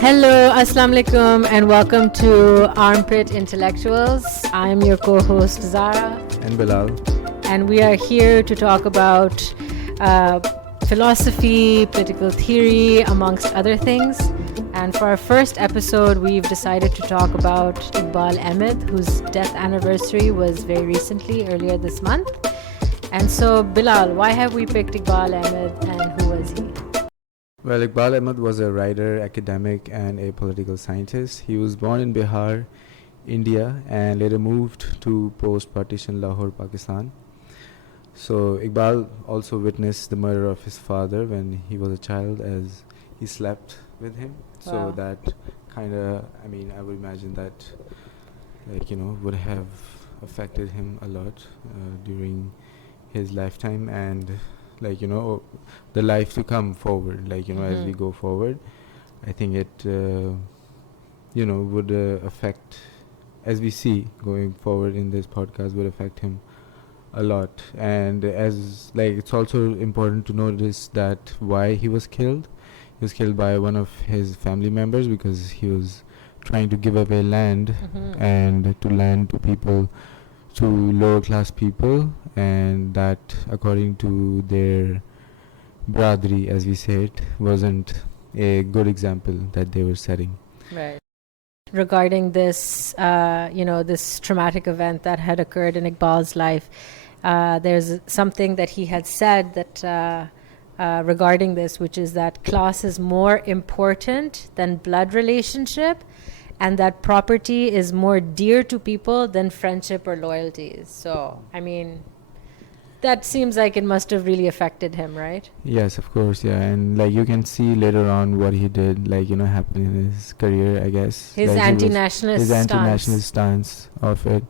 Hello, Assalamu alaikum, and welcome to Armpit Intellectuals. I'm your co-host Zara, and Bilal, and we are here to talk about philosophy, political theory, amongst other things. And for our first episode, we've decided to talk about Eqbal Ahmad, whose death anniversary was very recently, earlier this month. And so, Bilal, why have we picked Eqbal Ahmad, and who was he? Well, Eqbal Ahmad was a writer, academic, and a political scientist. He was born in Bihar, India, and later moved to post-partition Lahore, Pakistan. So Iqbal also witnessed the murder of his father when he was a child, as he slept with him. Wow. So that kind of, I would imagine that, would have affected him a lot during his lifetime, and the life to come forward, as we go forward. I think it would affect, as we see going forward in this podcast, would affect him a lot. And as it's also important to notice that why he was killed. He was killed by one of his family members because he was trying to give away land and to land to people, to lower class people, and that, according to their brotherly, as we say it, wasn't a good example that they were setting. Right. Regarding this, this traumatic event that had occurred in Iqbal's life, there's something that he had said that regarding this, which is that class is more important than blood relationship, and that property is more dear to people than friendship or loyalties. So, that seems like it must have really affected him, right? Yes, of course, yeah. And you can see later on what he did, happen in his career, I guess. His anti-nationalist stance of it.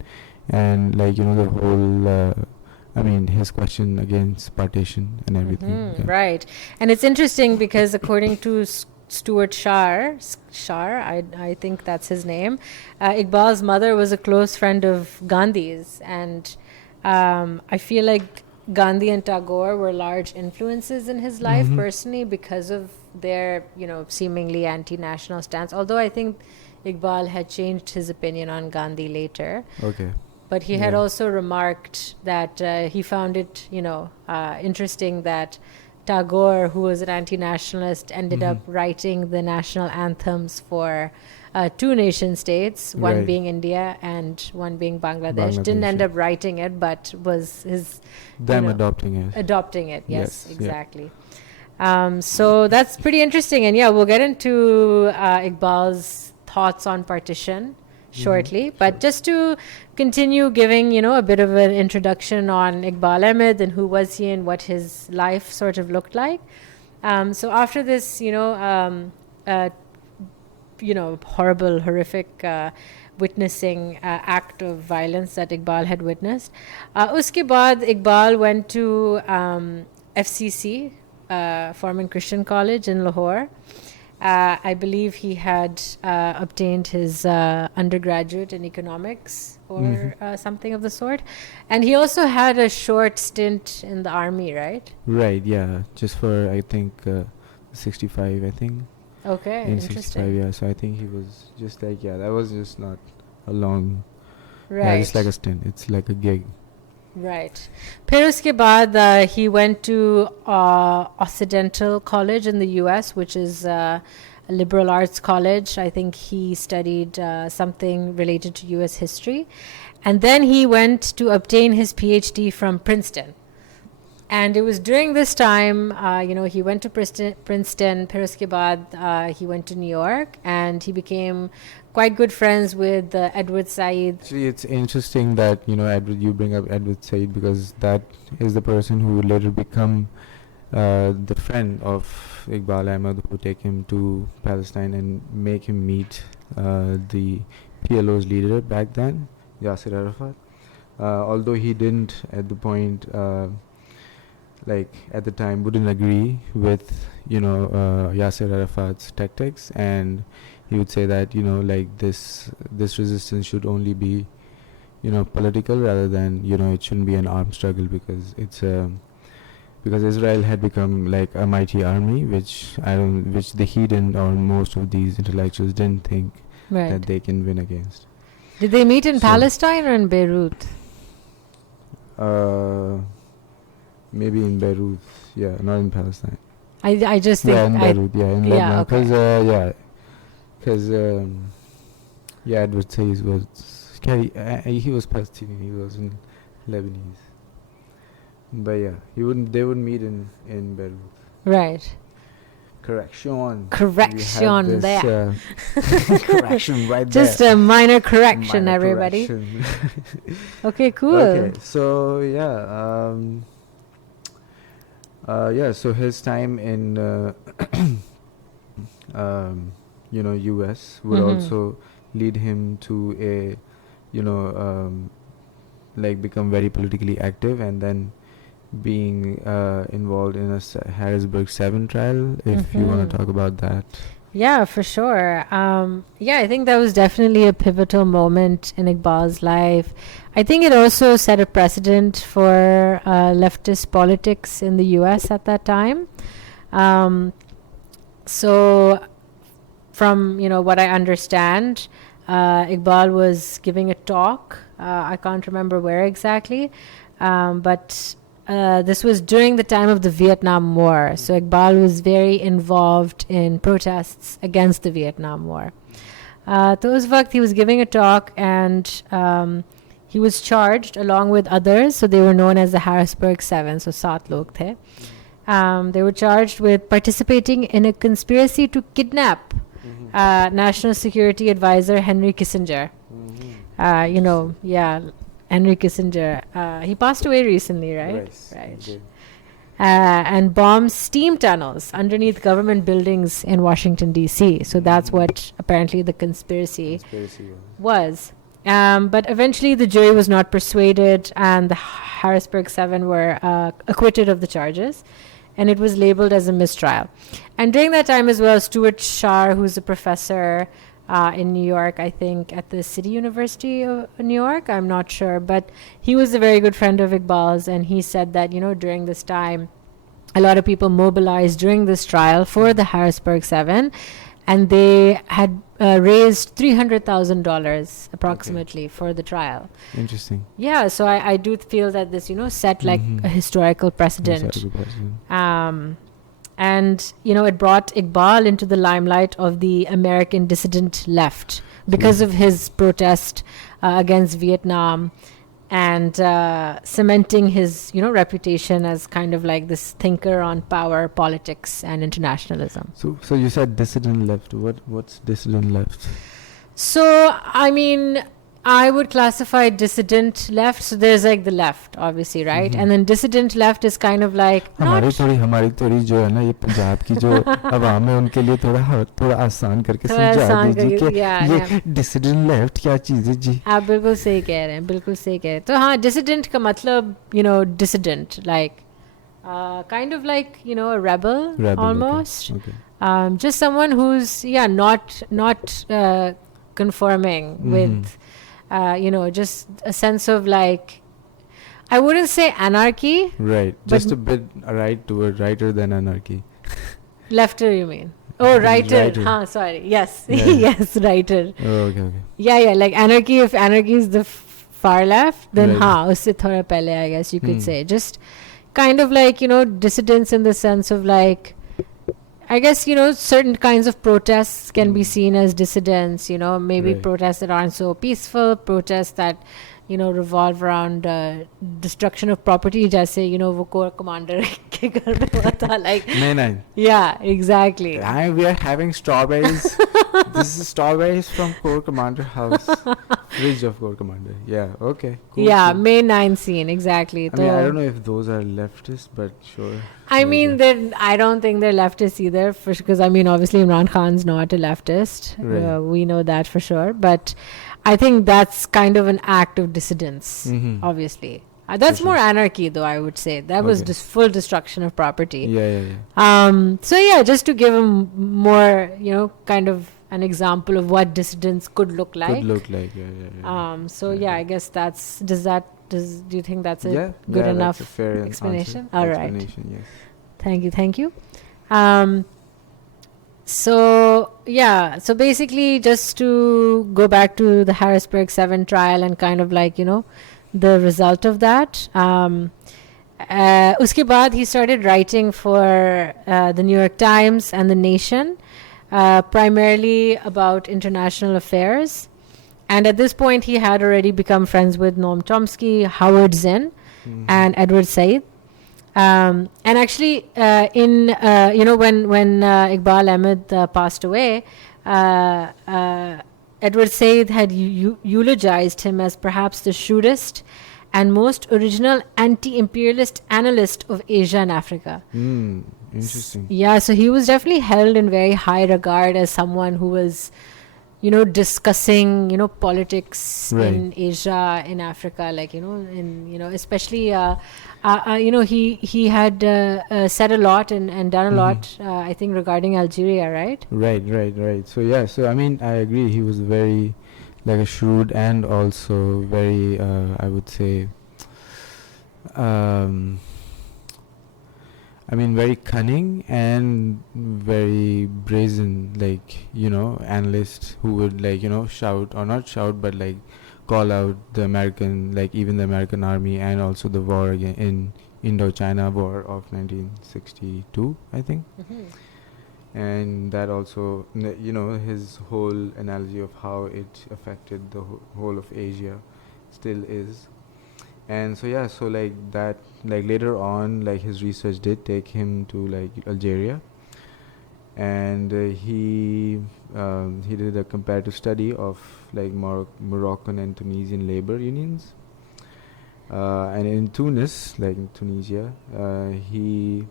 And the whole, his question against partition and everything. Yeah. Right. And it's interesting because according to Stuart Shar, I think that's his name, Iqbal's mother was a close friend of Gandhi's, and I feel like Gandhi and Tagore were large influences in his life personally because of their, seemingly anti-national stance. Although I think Iqbal had changed his opinion on Gandhi later. Okay. But he had also remarked that he found it, interesting that Tagore, who was an anti-nationalist, ended up writing the national anthems for two nation states, one being India and one being Bangladesh. Didn't end up writing it, but was his... adopting it. Adopting it, yes, exactly. Yeah. So that's pretty interesting. And we'll get into Iqbal's thoughts on partition shortly. But just to continue giving, a bit of an introduction on Eqbal Ahmad and who was he and what his life sort of looked like. So after this, horrible, horrific witnessing act of violence that Iqbal had witnessed, uske baad Iqbal went to FCC, Foreman Christian College in Lahore. I believe he had obtained his undergraduate in economics or something of the sort. And he also had a short stint in the army, right? Right, yeah. Just for, I think, 65, I think. Okay, in interesting. 65, yeah. So I think he was just that was just not a long... Right. Yeah, it's like a stint. It's like a gig. Right. Phir uske baad he went to Occidental College in the US, which is a liberal arts college. I think he studied something related to US history. And then he went to obtain his PhD from Princeton. And it was during this time, he went to Princeton, phir uske baad he went to New York, and he became quite good friends with Edward Said. Actually, it's interesting that, you bring up Edward Said, because that is the person who would later become the friend of Eqbal Ahmad, who would take him to Palestine and make him meet the PLO's leader back then, Yasser Arafat. Although he didn't at the point... at the time wouldn't agree with Yasser Arafat's tactics, and he would say that this resistance should only be political rather than it shouldn't be an armed struggle, because it's because Israel had become like a mighty army, which the heathen or most of these intellectuals didn't think Right. that they can win against. Did they meet in So- Palestine or in Beirut? Maybe in Beirut, yeah, not in Palestine. I just think Yeah, in Beirut, yeah, in yeah, Lebanon, okay. because Edward Says was he was Palestinian, he was in Lebanese, but yeah, they would meet in Beirut. right. Correction. Correction We had there. this, correction right Just there. a minor correction, Minor everybody. correction. Okay, cool. Okay, so so his time in US would Mhm. also lead him to a like become very politically active, and then being involved in a Harrisburg 7 trial, if you want Mhm. to talk about that. Yeah, for sure. I think that was definitely a pivotal moment in Iqbal's life. I think it also set a precedent for leftist politics in the US at that time. So, from what I understand, Iqbal was giving a talk. I can't remember where exactly, but this was during the time of the Vietnam War. So Iqbal was very involved in protests against the Vietnam War. तो उस वक्त he was giving a talk, and he was charged along with others. So they were known as the Harrisburg 7. So 7 लोग थे. They were charged with participating in a conspiracy to kidnap National Security Advisor Henry Kissinger. Henry Kissinger. He passed away recently, right? Right. Okay. And bomb steam tunnels underneath government buildings in Washington, D.C. So that's what apparently the conspiracy was. But eventually the jury was not persuaded, and the Harrisburg 7 were acquitted of the charges, and it was labeled as a mistrial. And during that time as well, Stuart Shar, who's a professor in New York, I think at the City University of New York, I'm not sure, but he was a very good friend of Iqbal's, and he said that, during this time, a lot of people mobilized during this trial for the Harrisburg 7, and they had raised $300,000 approximately for the trial. Interesting. Yeah, so I do feel that this, set like a historical precedent. And, it brought Iqbal into the limelight of the American dissident left because of his protest against Vietnam, and cementing his, reputation as kind of like this thinker on power, politics, and internationalism. So you said dissident left. What's dissident left? So, I mean, I would classify dissident left. So there's like the left, obviously, right? And then dissident left is kind of like हमारी थोड़ी जो है ना ये पंजाब की जो अवाम है उनके लिए थोड़ा आसान करके समझा दीजिए कि ये dissident left क्या चीज़ है जी? आप बिल्कुल सही कह रहे हैं, बिल्कुल सही कह रहे हैं. तो हाँ, dissident का मतलब, dissident, like kind of like, a rebel almost. Okay. Just someone who's not conforming with just a sense of like, I wouldn't say anarchy. Right. Just a bit righter than anarchy. Lefter, you mean? Oh, righter. Righter. Sorry. Yes. Yeah. Yes, righter. Oh, okay. Yeah. Like anarchy, if anarchy is the far left, then Right. usse thoda pehle, I guess you could say. Just kind of like, dissidents in the sense of like, I guess, certain kinds of protests can be seen as dissidents, maybe Right. protests that aren't so peaceful, protests that, revolve around destruction of property, jaise, wo Corps Commander ke ghar mein hua tha, like, Nine. yeah, exactly. We are having strawberries. This is strawberries from Corps Commander house. Fridge of Corps Commander. Yeah, okay. Cool, Yeah, cool. May 9 scene, exactly. I mean, I don't know if those are leftist, but sure. I mean, I don't think they're leftists either, because I mean, obviously Imran Khan's not a leftist. Right. We know that for sure. But I think that's kind of an act of dissidence, obviously. That's For more sure. anarchy, though, I would say. That was Okay. just full destruction of property. Yeah. So yeah, just to give him more, kind of an example of what dissidents could look like. Could look like, yeah. So yeah, I guess does that Do you think that's a Yeah, good yeah, enough that's a fair explanation? answer. All right. Explanation, yes. Thank you. So yeah, so basically, just to go back to the Harrisburg 7 trial and kind of like, the result of that. Uske baad, he started writing for the New York Times and the Nation, primarily about international affairs. And at this point, he had already become friends with Noam Chomsky, Howard Zinn, and Edward Said. And actually, when Iqbal Ahmad passed away, Edward Said had eulogized him as perhaps the shrewdest and most original anti-imperialist analyst of Asia and Africa. Interesting. Yeah, so he was definitely held in very high regard as someone who was, discussing, politics Right. in Asia, in Africa, like, especially, he had said a lot and done a lot, I think, regarding Algeria, right? Right. So yeah, so I mean, I agree. He was very, like, a shrewd and also very, I would say, very cunning and very brazen, like, analyst who would, like, shout, or not shout, but like call out the American, like even the American army, and also the war again in Indochina War of 1962, I think. And that also, his whole analogy of how it affected the whole of Asia still is. And so yeah, so like that, like later on, like his research did take him to like Algeria, and he did a comparative study of like Moroccan and Tunisian labor unions, and in Tunis, like in Tunisia, he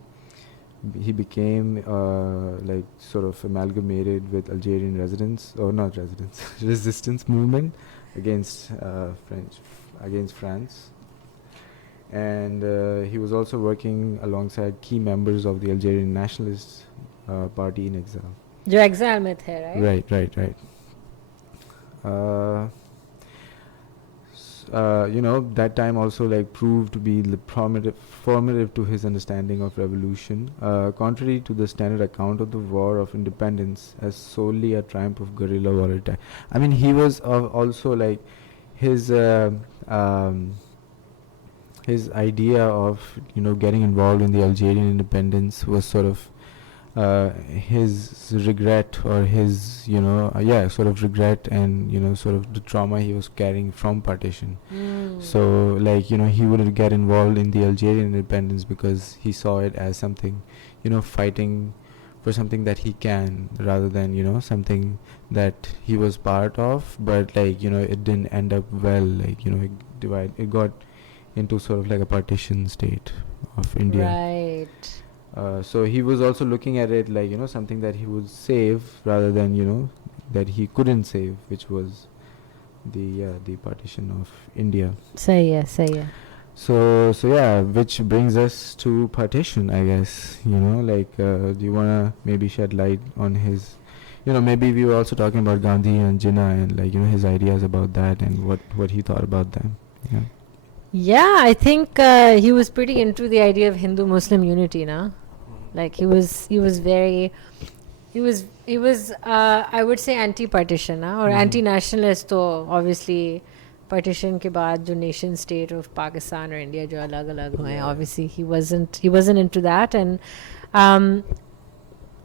became like sort of amalgamated with Algerian resistance movement against France. And he was also working alongside key members of the Algerian Nationalist Party in exile. जो exile में थे, right? Right. That time also like proved to be formative to his understanding of revolution, contrary to the standard account of the War of Independence as solely a triumph of guerrilla warfare. I mean, he was also like his idea of getting involved in the Algerian independence was sort of his regret, or his sort of regret, and sort of the trauma he was carrying from partition. So like he would get involved in the Algerian independence because he saw it as something, fighting for something that he can, rather than something that he was part of, but like it didn't end up well, like it got into sort of like a partition state of India. Right. So he was also looking at it like something that he would save, rather than that he couldn't save, which was the partition of India. Say yeah. So yeah, which brings us to partition, I guess. Do you wanna maybe shed light on his, maybe we were also talking about Gandhi and Jinnah, and like his ideas about that, and what he thought about them. Yeah. Yeah, I think he was pretty into the idea of Hindu-Muslim unity, na? Like he was very, I would say anti-partition, na? Or anti-nationalist. So obviously, partition के बाद जो nation state of Pakistan or India जो अलग-अलग हुए, obviously he wasn't into that, and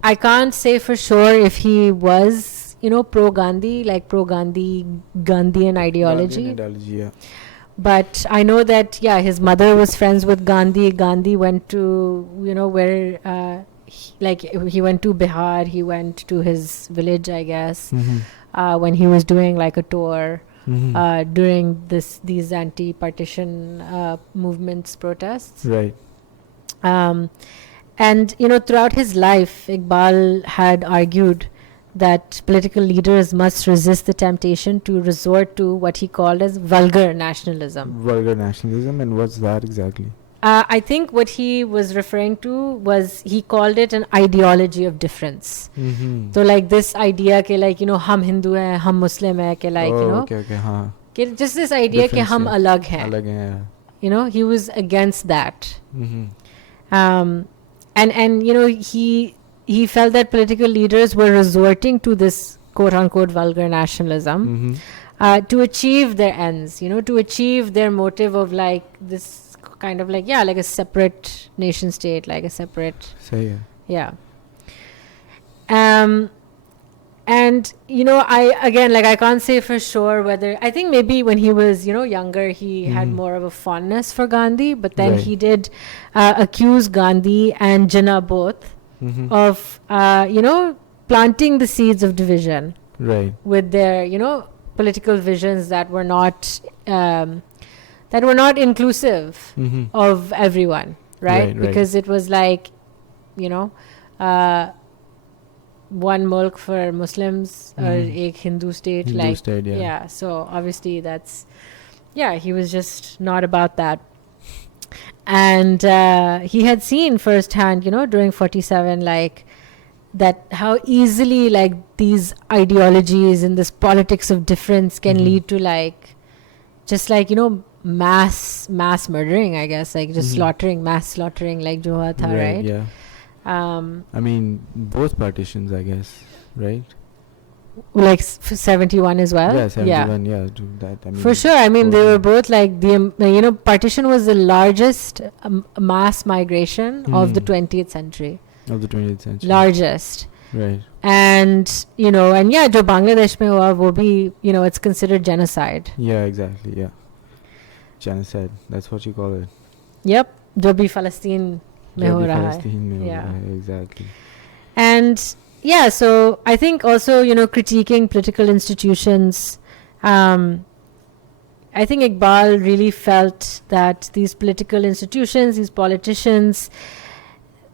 I can't say for sure if he was pro-Gandhi, like Gandhian ideology. Yeah. But I know that, his mother was friends with Gandhi. Gandhi went to, where, he went to Bihar. He went to his village, I guess, when he was doing like a tour during these anti-partition movements, protests. Right. And, throughout his life, Iqbal had argued that political leaders must resist the temptation to resort to what he called as vulgar nationalism. Vulgar nationalism, and what's that exactly? I think what he was referring to was, he called it an ideology of difference. So like this idea ke like, hum Hindu hai, hum Muslim hai, ke like, okay, huh. Just this idea कि हम अलग हैं. अलग हैं, yeah. You know, he was against that. Mm-hmm. And you know, he felt that political leaders were resorting to this quote unquote vulgar nationalism Mm-hmm. to achieve their ends, you know, to achieve their motive of like this kind of like, yeah, like a separate nation state, like a separate, Say, yeah. And you know, I can't say for sure whether, I think maybe when he was, you know, younger, he had more of a fondness for Gandhi, but then Right. he did accuse Gandhi and Jinnah both Mm-hmm. of you know, planting the seeds of division Right. with their, you know, political visions that were not inclusive Mm-hmm. of everyone, right? Right. Because it was like, you know, one mulk for Muslims or ek Hindu state, Hindu like state, yeah. so obviously that's, yeah, he was just not about that. And he had seen firsthand, you know, during 47, like that how easily like these ideologies and this politics of difference can lead to like just like, you know, mass murdering, I guess, like just mass slaughtering, like jo hua tha, right? Yeah. I mean, both partitions, I guess, right? Like 71 as well. Yeah, 71. Yeah, do that. I mean, For sure. I mean, they were both like the you know, partition was the largest mass migration of the 20th century. Of the 20th century. Largest. Right. And you know, and yeah, jo Bangladesh mein hua, wo bhi, you know, it's considered genocide. Yeah, exactly. Yeah, genocide. That's what you call it. Yep. Jo bhi Palestine mein ho raha hai. Palestine mein ho Yeah. raha hai, exactly. And yeah, so I think also, you know, critiquing political institutions, I think Iqbal really felt that these political institutions, these politicians,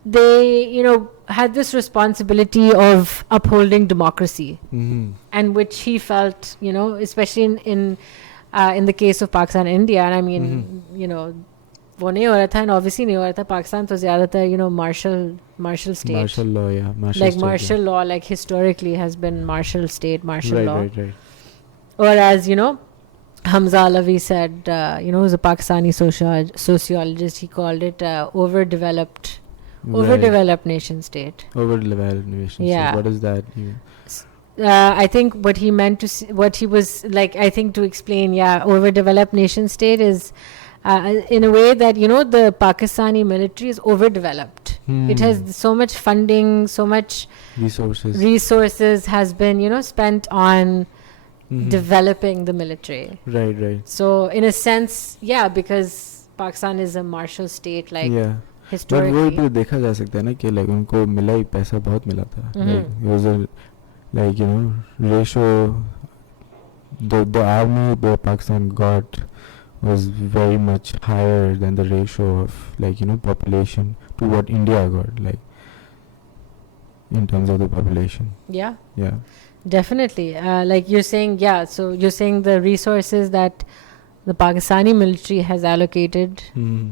they, you know, had this responsibility of upholding democracy, and which he felt, you know, especially in the case of Pakistan and India, and I mean, you know, वो नहीं हो रहा था, and obviously नहीं हो रहा था. पाकिस्तान तो ज़्यादातर, you know, martial state. Martial law, yeah. Like martial law, like historically has been martial state, martial law. Right. Whereas, you know, Hamza Alavi said, you know, who's a Pakistani sociologist, he called it overdeveloped nation state. Overdeveloped nation Yeah. state. What is that? I think what he meant to, what he was like, I think to explain, yeah, overdeveloped nation state is in a way that, you know, the Pakistani military is overdeveloped. It has so much funding, so much resources has been, you know, spent on developing the military. Right. So in a sense, yeah, because Pakistan is a martial state, like historically. But वो भी देखा जा सकता है ना कि like उनको मिला ही पैसा बहुत मिला था. Like it was a, like, you know, ratio. The army that Pakistan got was very much higher than the ratio of, like, you know, population to what India got, like, in terms of the population. Yeah. Yeah. Definitely. Like you're saying, yeah, so you're saying the resources that the Pakistani military has allocated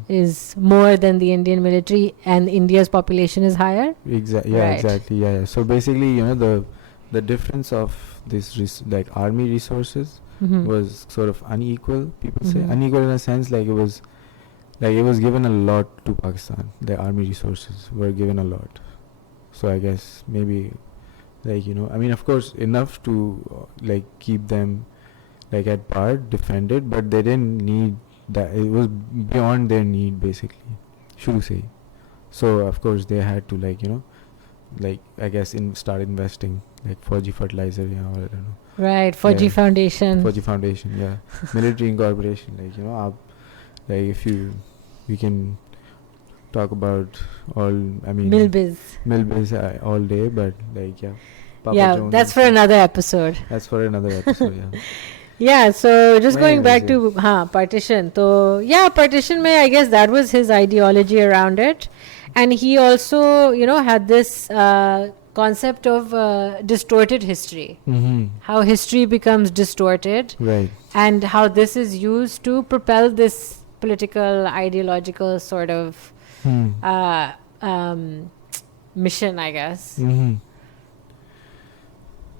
is more than the Indian military, and India's population is higher? Exactly. Yeah. So basically, you know, the difference of this like army resources was sort of unequal. People say unequal in a sense, like it was given a lot to Pakistan. The army resources were given a lot. So I guess maybe, like, you know, I mean, of course, enough to like keep them like at par, defended, but they didn't need that. It was beyond their need, basically, shuru se. So of course they had to, like, you know, like, I guess start investing, like Fauji fertilizer, or I don't know. Right, Fauji Foundation. Fauji Foundation, yeah. Military incorporation, like, you know, like if we can talk about all, I mean, Milbiz all day, but like, yeah. Papa Jones, that's for another episode. Yeah. Yeah, so just going back to partition. So yeah, partition mein, I guess that was his ideology around it. And he also, you know, had this concept of distorted history. How history becomes distorted. Right. And how this is used to propel this political, ideological sort of mission, I guess.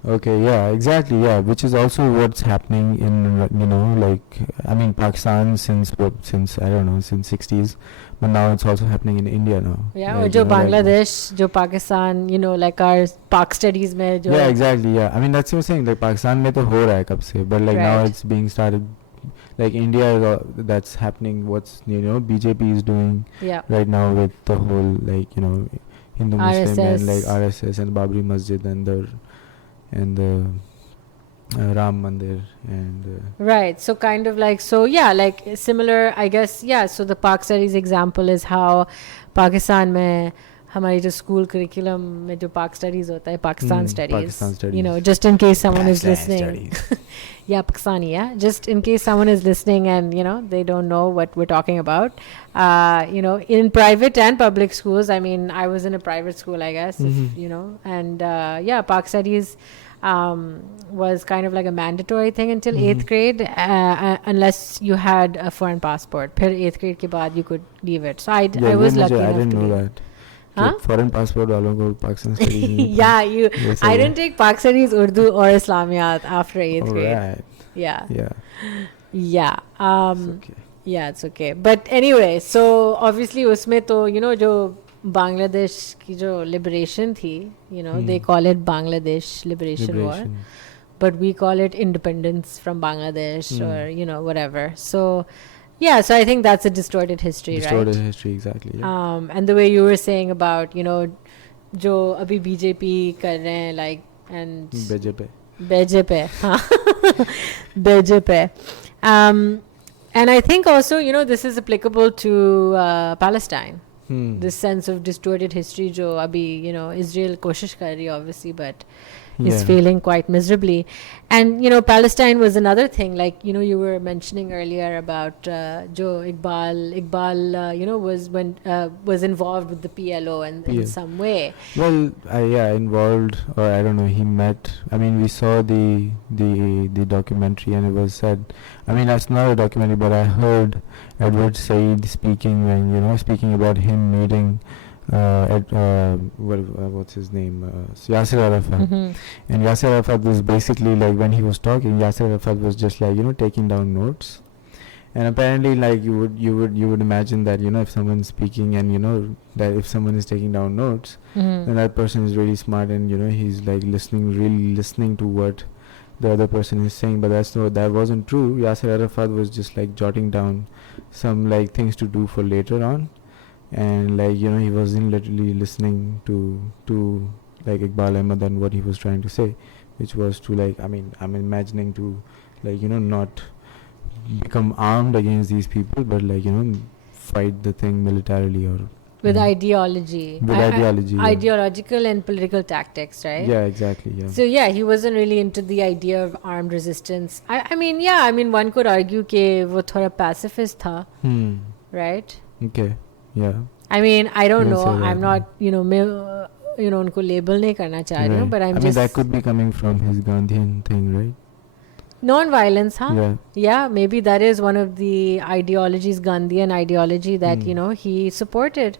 Okay, yeah, exactly, yeah, which is also what's happening in, like, I mean, Pakistan since, I don't know, since 60s, but now it's also happening in India now. Yeah, or Like, jo Bangladesh, jo Pakistan, like our Pak studies mein jo. Yeah, exactly, yeah. I mean, that's what I'm saying, like, Pakistan mein to ho raha hai kab se, but like now Right. it's being started, like India is that's happening, what's, BJP is doing Yeah. right now with the whole, like, Hindu Muslim and like RSS. RSS and Babri Masjid and the Ram Mandir and Right. So kind of like, so yeah, like similar, I guess, yeah. So the Pak studies example is how Pakistan mein हमारी जो school curriculum में जो पाक studies होता है Pakistan Pakistan studies. just in case someone is Pakistan listening. studies. Yeah, Pakistani, yeah. Just in case someone is listening and, they don't know what we're talking about. In private and public schools, I mean, I was in a private school, I guess, and yeah, Pak studies was kind of like a mandatory thing until 8th grade, unless you had a foreign passport. Phir 8th grade ke baad, you could leave it. So I was lucky enough I didn't to know leave. that. Huh? Foreign passport वालों को Pakistan studies Yeah, Yes, I didn't take Pak studies, Urdu or Islamiyat after 8th grade. Right. Yeah. Yeah. Yeah. It's okay. Yeah, it's okay. But anyway, so obviously उसमें तो जो Bangladesh की जो liberation थी, they call it Bangladesh Liberation War, but we call it independence from Bangladesh or whatever. So yeah, so I think that's a distorted history, Distorted right? history, exactly. Yeah. And the way you were saying about जो अभी BJP कर रहे हैं, like, and BJP, BJP. And I think also, this is applicable to Palestine. This sense of distorted history jo abhi, Israel koshish kar rahi, obviously, but is failing quite miserably. And, Palestine was another thing, like, you were mentioning earlier about jo Iqbal, was involved with the PLO in some way. Well, involved, or I don't know, he met, I mean, we saw the documentary and it was said, I mean, that's not a documentary, but I heard Edward Said speaking speaking about him meeting what's his name, Yasser Arafat. And Yasser Arafat was basically like, when he was talking, Yasser Arafat was just like, taking down notes. And apparently, like, you would imagine that, if someone's speaking and that if someone is taking down notes, then that person is really smart and he's like really listening to what the other person is saying. But that wasn't true. Yasser Arafat was just like jotting down some like things to do for later on. And like he wasn't literally listening to like Eqbal Ahmad and what he was trying to say, which was to like, I mean, I'm imagining to like not become armed against these people, but like fight the thing militarily or with ideology, ideological and political tactics, right? Yeah, exactly. Yeah. So yeah, he wasn't really into the idea of armed resistance. I mean, one could argue ke wo thoda pacifist tha, right? Okay. Yeah. I mean, I don't know. That, I'm not, unko label nahi karna cha rahi hu, but I mean, that could be coming from his Gandhian thing, right? Non-violence, huh? Yeah. Yeah, maybe that is one of the ideologies, Gandhian ideology that, he supported.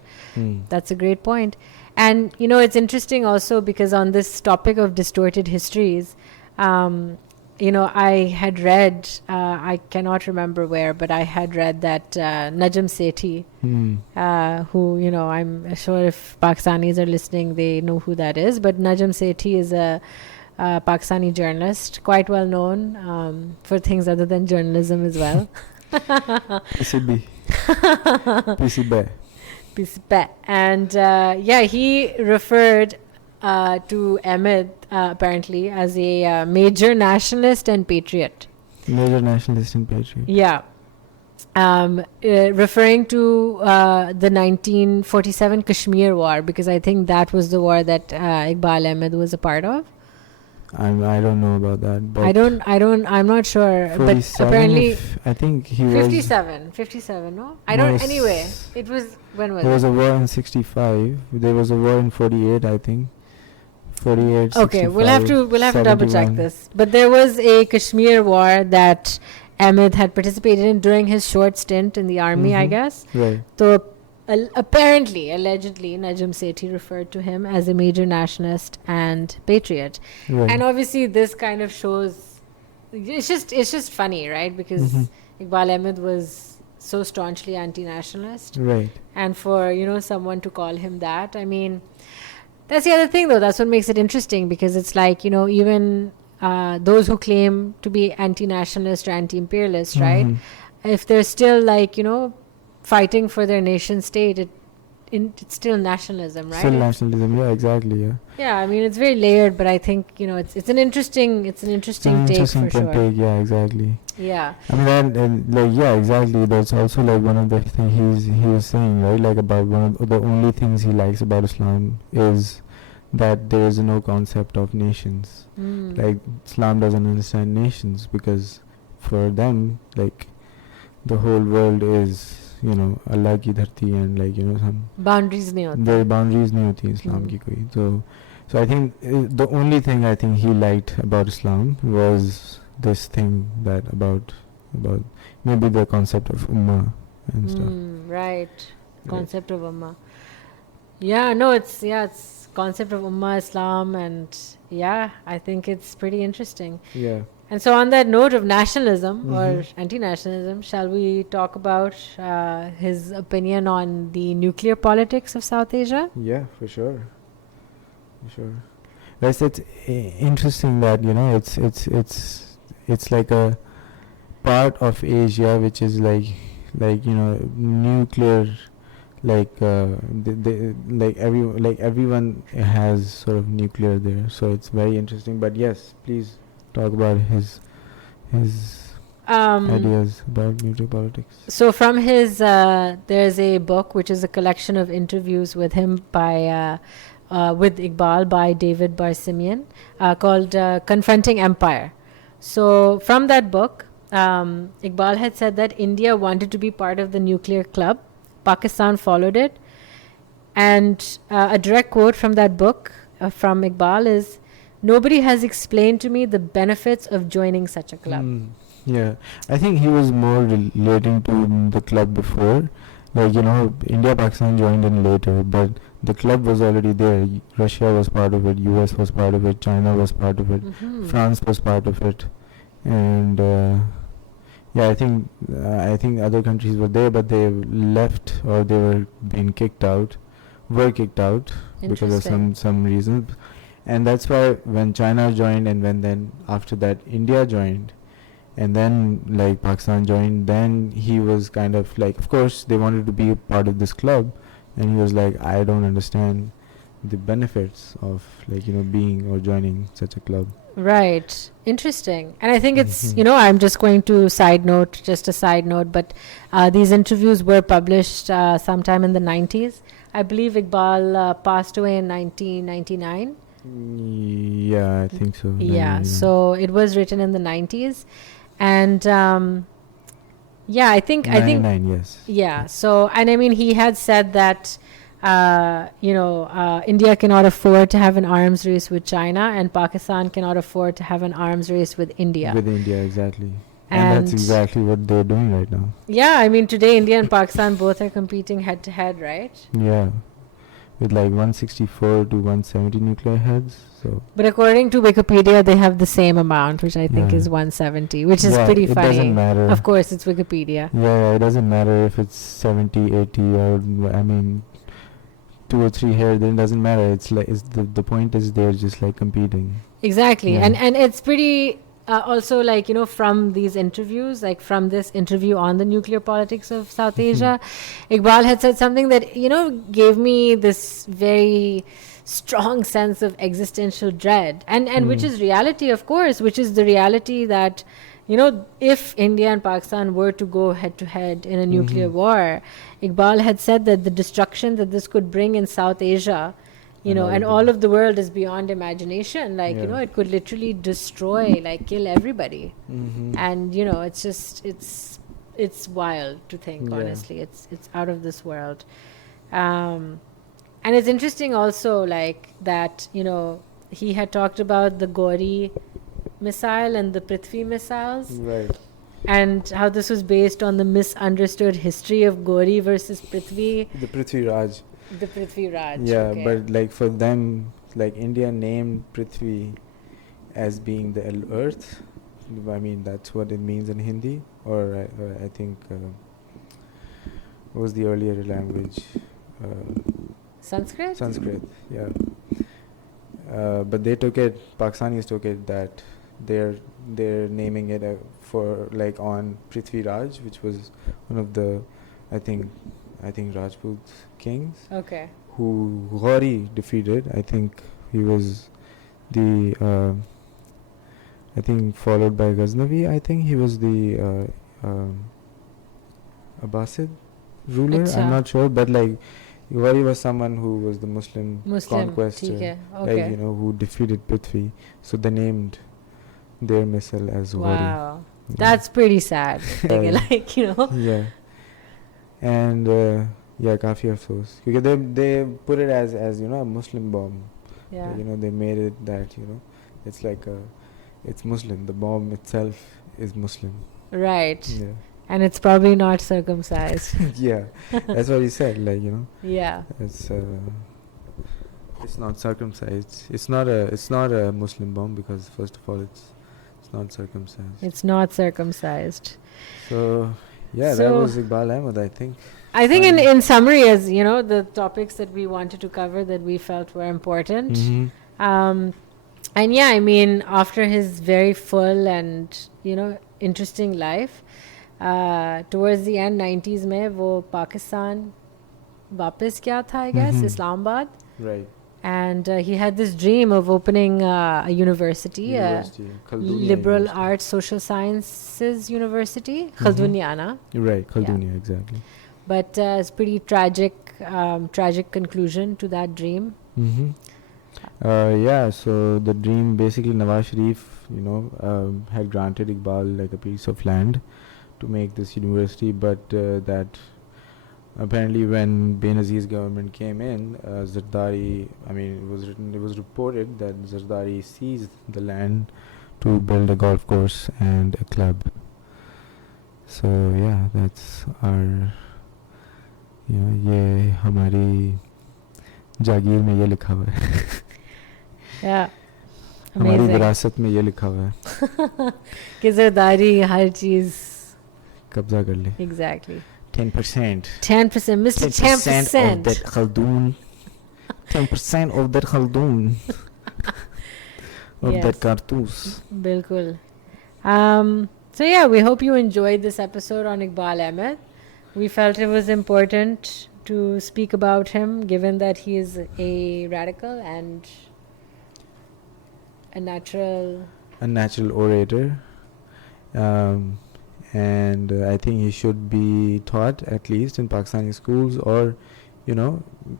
That's a great point. And, it's interesting also because on this topic of distorted histories, I had read, I cannot remember where, but I had read that Najm Sethi, who, I'm sure if Pakistanis are listening, they know who that is. But Najm Sethi is a Pakistani journalist, quite well known for things other than journalism as well. PCB. PCB. And he referred to Ahmed apparently as a major nationalist and patriot. Major nationalist and patriot. Yeah. Referring to the 1947 Kashmir War, because I think that was the war that Eqbal Ahmad was a part of. I don't know about that. But I'm not sure. But apparently, I think he 57, no? Anyway, it was, when was it? There was a war in 65. There was a war in 48, I think. 48, 65, okay, we'll have to double check this. But there was a Kashmir war that Ahmed had participated in during his short stint in the army, I guess. Right. So apparently, allegedly, Najm Sethi referred to him as a major nationalist and patriot. Right. And obviously, this kind of shows. It's just funny, right? Because Iqbal Ahmad was so staunchly anti-nationalist, Right. and for someone to call him that, I mean, that's the other thing, though. That's what makes it interesting, because it's like even those who claim to be anti-nationalist or anti-imperialist, right? If they're still like fighting for their nation state, it's still nationalism, right? Still nationalism. Yeah, exactly. Yeah. Yeah, I mean, it's very layered, but I think it's an interesting take Interesting for sure. take. Yeah, exactly. Yeah. I mean, and like, yeah, exactly. That's also like one of the things he was saying, right? Like, about one of the only things he likes about Islam is that there is no concept of nations. Like, Islam doesn't understand nations, because for them, like, the whole world is Allah ki dharti, and like some boundaries nahi hoti. their boundaries nahi hoti Islam ki koi. So I think the only thing I think he liked about Islam was this thing that about maybe the concept of ummah and stuff. Right. Concept of ummah. Yeah, no, it's concept of ummah, Islam, and yeah, I think it's pretty interesting. Yeah. And so, on that note of nationalism or anti-nationalism, shall we talk about his opinion on the nuclear politics of South Asia? Yeah, for sure. For sure. Yes, it's interesting that it's like a part of Asia which is like nuclear, like everyone has sort of nuclear there, so it's very interesting. But yes, please talk about his ideas about nuclear politics. So from his there's a book which is a collection of interviews with him by with Iqbal by David Barsimian, called Confronting Empire. So from that book, Iqbal had said that India wanted to be part of the nuclear club. Pakistan followed it. And a direct quote from that book from Iqbal is, "Nobody has explained to me the benefits of joining such a club." Yeah, I think he was more relating to the club before. Like, India, Pakistan joined in later, but the club was already there. Russia was part of it, US was part of it, China was part of it, France was part of it. And yeah, I think other countries were there, but they left, or they were kicked out because of some reason. And that's why when China joined, and when then after that India joined, and then like Pakistan joined, then he was kind of like, of course they wanted to be a part of this club, and he was like, I don't understand the benefits of like being or joining such a club. Right. Interesting. And I think it's, I'm just going to side note, but these interviews were published sometime in the 90s. I believe Iqbal passed away in 1999. Yeah, I think so. Yeah, so it was written in the 90s. And yeah, I think 99, yes. Yeah, so, and I mean, he had said that India cannot afford to have an arms race with China, and Pakistan cannot afford to have an arms race with India. With India, exactly. And that's exactly what they're doing right now. Yeah, I mean, today India and Pakistan both are competing head to head, right? Yeah, with like 164 to 170 nuclear heads. So, but according to Wikipedia, they have the same amount, which I think is 170, which is pretty funny. It doesn't matter. Of course, it's Wikipedia. Yeah, it doesn't matter if it's 70, 80, or I mean 2 or 3 here, then it doesn't matter. It's like the point is they're just like competing. Exactly. Yeah. And it's pretty also like from these interviews, like from this interview on the nuclear politics of South Asia, Iqbal had said something that gave me this very strong sense of existential dread, and which is reality, of course, which is the reality that if India and Pakistan were to go head to head in a nuclear war, Iqbal had said that the destruction that this could bring in South Asia, and all of the world is beyond imagination. Like, it could literally destroy, like kill everybody. And, it's just, it's wild to think, honestly. It's out of this world. And it's interesting also, like, that, he had talked about the Gauri missile and the Prithvi missiles. Right. and how this was based on the misunderstood history of Gauri versus Prithvi. The Prithvi Raj. The Prithvi Raj. Yeah, okay. but like for them, like India named Prithvi as being the earth. I mean, that's what it means in Hindi, or I think what was the earlier language? Sanskrit? Sanskrit, yeah. But they took it. Pakistanis took it that they're naming it for like on Prithvi Raj, which was one of the, I think Rajput kings. Okay. Who Gauri defeated. I think he was the I think followed by Ghaznavi. I think he was the Abbasid ruler. Achha. I'm not sure, but like Gauri was someone who was the Muslim conqueror, okay. like who defeated Prithvi. So they named their missile as Gauri. Wow, that's pretty sad. Like Yeah, and yeah, काफी अफसोस क्योंकि they put it as a Muslim bomb. Yeah. They made it that it's like it's Muslim. The bomb itself is Muslim. Right. Yeah. And it's probably not circumcised. Yeah, that's what he said. Like Yeah. it's not circumcised. It's not a Muslim bomb because first of all it's not circumcised. It's not circumcised. So yeah, that was Eqbal Ahmad, I think. I think in summary, as the topics that we wanted to cover that we felt were important. Mm-hmm. And yeah, I mean, after his very full and interesting life, towards the end 90s में वो पाकिस्तान वापस गया था, I guess, Islamabad. Right. And he had this dream of opening a university, a liberal arts social sciences university, Khalduniana. Right, Khaldunia, exactly. But it's pretty tragic conclusion to that dream. Mm-hmm. Yeah, so the dream basically Nawaz Sharif, had granted Iqbal like a piece of land to make this university, but that apparently when Benazir's government came in, Zardari, it was reported that Zardari seized the land to build a golf course and a club. So yeah, that's our, ये हमारी जागीर में ये लिखा हुआ है. Yeah. हमारी विरासत में ये लिखा हुआ है कि ज़रदारी हर चीज़ कब्जा कर ले. Exactly. 10%. 10%, Mr. 10%. of that Khaldun. 10% of that Khaldun. Of that cartoons. Bilkul. So yeah, we hope you enjoyed this episode on Eqbal Ahmad. We felt it was important to speak about him, given that he is a radical and a natural orator. And I think he should be taught at least in Pakistani schools, or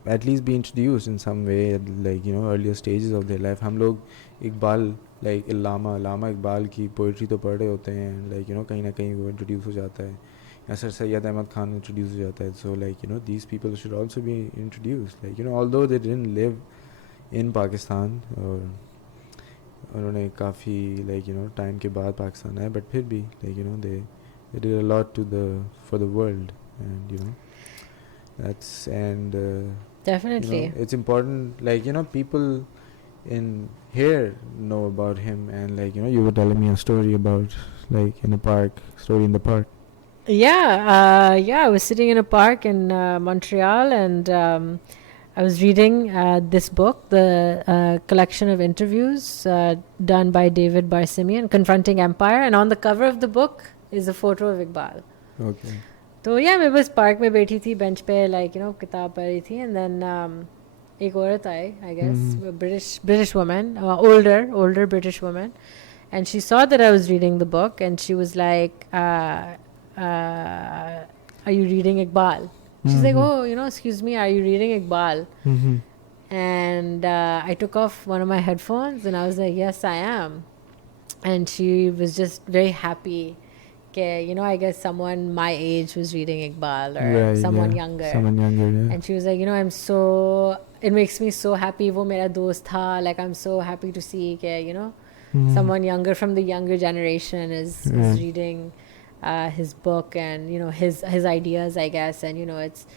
at least be introduced in some way at earlier stages of their life. हम लोग Iqbal like Lama Iqbal की poetry तो पढ़ रहे होते हैं, कहीं ना कहीं वो इंट्रोड्यूस हो जाता है, या सर सैयद अहमद खान इंट्रोड्यूस हो जाता है. So these people should also be introduced, although they didn't live in Pakistan, और उन्होंने काफ़ी टाइम के बाद पाकिस्तान आए, but फिर भी they did a lot for the world, and that's definitely it's important, people in here know about him, and you were telling me a story about in a park, story in the park. I was sitting in a park in Montreal, and I was reading this book, the collection of interviews done by David Barsimian, Confronting Empire, and on the cover of the book is a photo of Iqbal. Okay. So yeah, मैं बस park में बैठी थी, bench पे किताब पढ़ रही थी, and then एक औरत आई, I guess, British woman, older British woman, and she saw that I was reading the book, and she was like, are you reading Iqbal? She's like, oh, excuse me, are you reading Iqbal? And I took off one of my headphones, and I was like, yes, I am. And she was just very happy. I guess someone my age was reading Iqbal, or someone younger. Yeah. And she was like, it makes me so happy. Wo mera dost tha. I'm so happy to see someone younger from the younger generation is reading his book and his ideas, I guess. And it's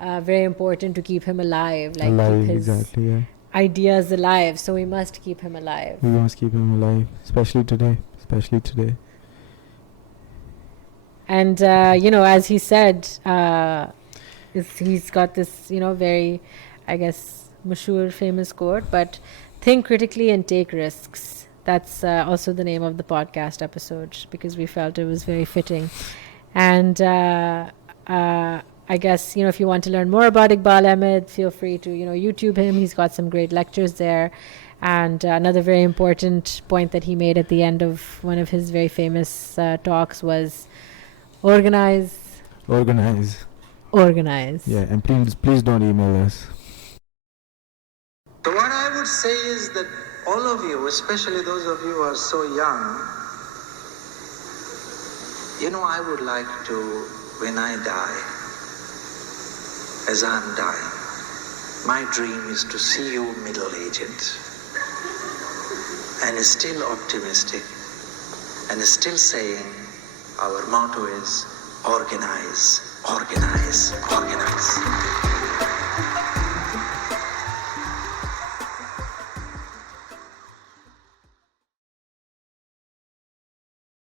very important to keep him alive, like Alive, keep his exactly, yeah. ideas alive. So we must keep him alive. We must keep him alive, especially today. And as he said, he's got this very, I guess, mashhur famous quote, but think critically and take risks. That's also the name of the podcast episode, because we felt it was very fitting. And I guess if you want to learn more about Iqbal Ahmad, feel free to YouTube him. He's got some great lectures there. And another very important point that he made at the end of one of his very famous talks was organize. Yeah, and please don't email us. So what I would say is that all of you, especially those of you who are so young, I would like to, when I die, as I'm dying, my dream is to see you middle-aged and still optimistic and still saying our motto is organize, organize, organize.